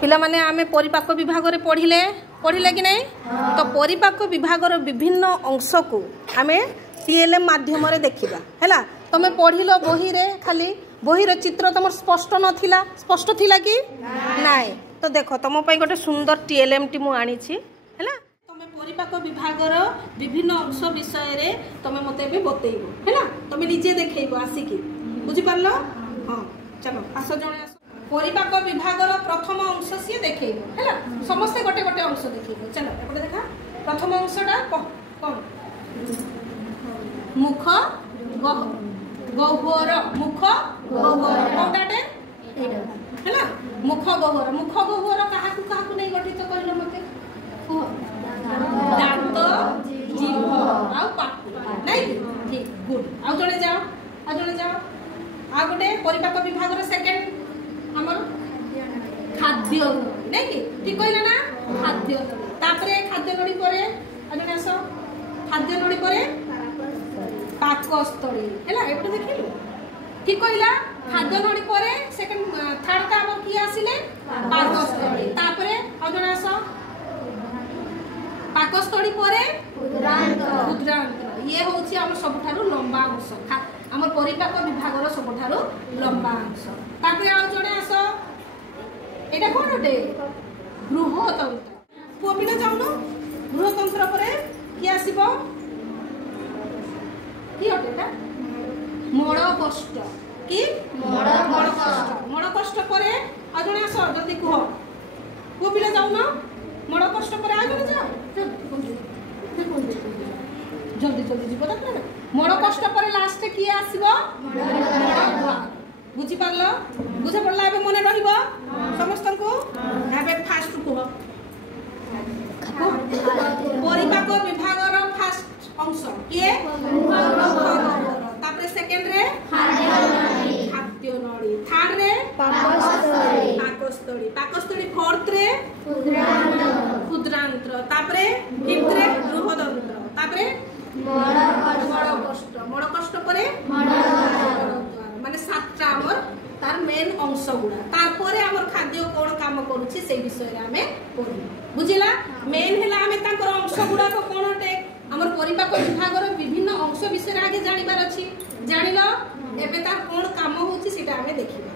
पिला माने आमे परिपाक विभाग रे पढ़िले कि नहीं तो परिपाक विभाग विभिन्न अंश को आमे टीएलएम माध्यम रे देखिबा हैला तमे पढ़िलो बही रे खाली बही रे चित्र तमर स्पष्ट नथिला स्पष्ट थिला कि नाही तो देखो तम पई गोटे सुंदर टीएलएम टी मु आनी छी हैला तमे परिपाक विभाग विभिन्न अंश विषय रे तमे मते बे बतेइबो हैला तमे निजे देखैबो आसी कि बुझी पारलो हां चलो आसो जणे आसो परिपाक विभाग प्रथम अंश सी देखैबो हैला समस्त गोटे गोटे अंश देखैबो चलो एपटे देखा प्रथम अंशटा कोन मुख गह्वर मुख गह्वर कोटाटे हैला मुख गह्वर काहाकु नै गठित कहिलो मते दांत जीभ आ पाकु नै ठीक गुड आ जणे जाओ आ गोटे परिपाक विभाग रो सेकंड हमर खाद्य नै कि ठीक कहिला ना खाद्य तापरे खाद्य नडी परे आ जणे आसो खाद्य नडी परे पाकस्थली हैला एपटे देखिलु ठीक कहिला खाद्य नडी परे सेकंड थर्ड का हमर की आसीले पाकस्थली तापरे आ जणे आसो पाकस्थली परे क्षुद्रांत ये होची हमर सबठारु लंबा अंश हमर परिपाक विभाग रो सबठारु लंबा अंश तापरे आ जणे आसो एटा कोन होते बृहतंत्र पुपिना जाउनो बृहतंत्र परे की आसीबो की होतेटा मणकष्ट की मणकष्ट परे आ जणे आसो जल्दी कहो पुपिना जाउनो मणकष्ट परे आ जणे जा जल्दी जीव तक मणकष्ट परे लास्ट की आसीबो बुझी पारलो बुझे पड़ला एबे मने रहिबो समस्त को एबे फास्ट को परिपाक विभाग रो फास्ट अंश के तापरे सेकंड रे खाद्य नड़ी थर्ड रे पाकस्थली फोर्थ रे क्षुद्रांत्र तापरे फिफ्थ रे बृहदंत्र तापरे मणकष्ट परे माने सातटा हमर तार मेन अंश गुडा तारपरे हमर खाद्य कोन काम करूची से विषय रे हमें पढी बुझिला मेन हैला हमें ताकर अंश गुडा को कोनटे हमर परिपाक विभाग रो विभिन्न अंश विषय रे आगे जानिबार अछि जानिलो एबे तार कोन काम होची सेटा हमें देखिबा।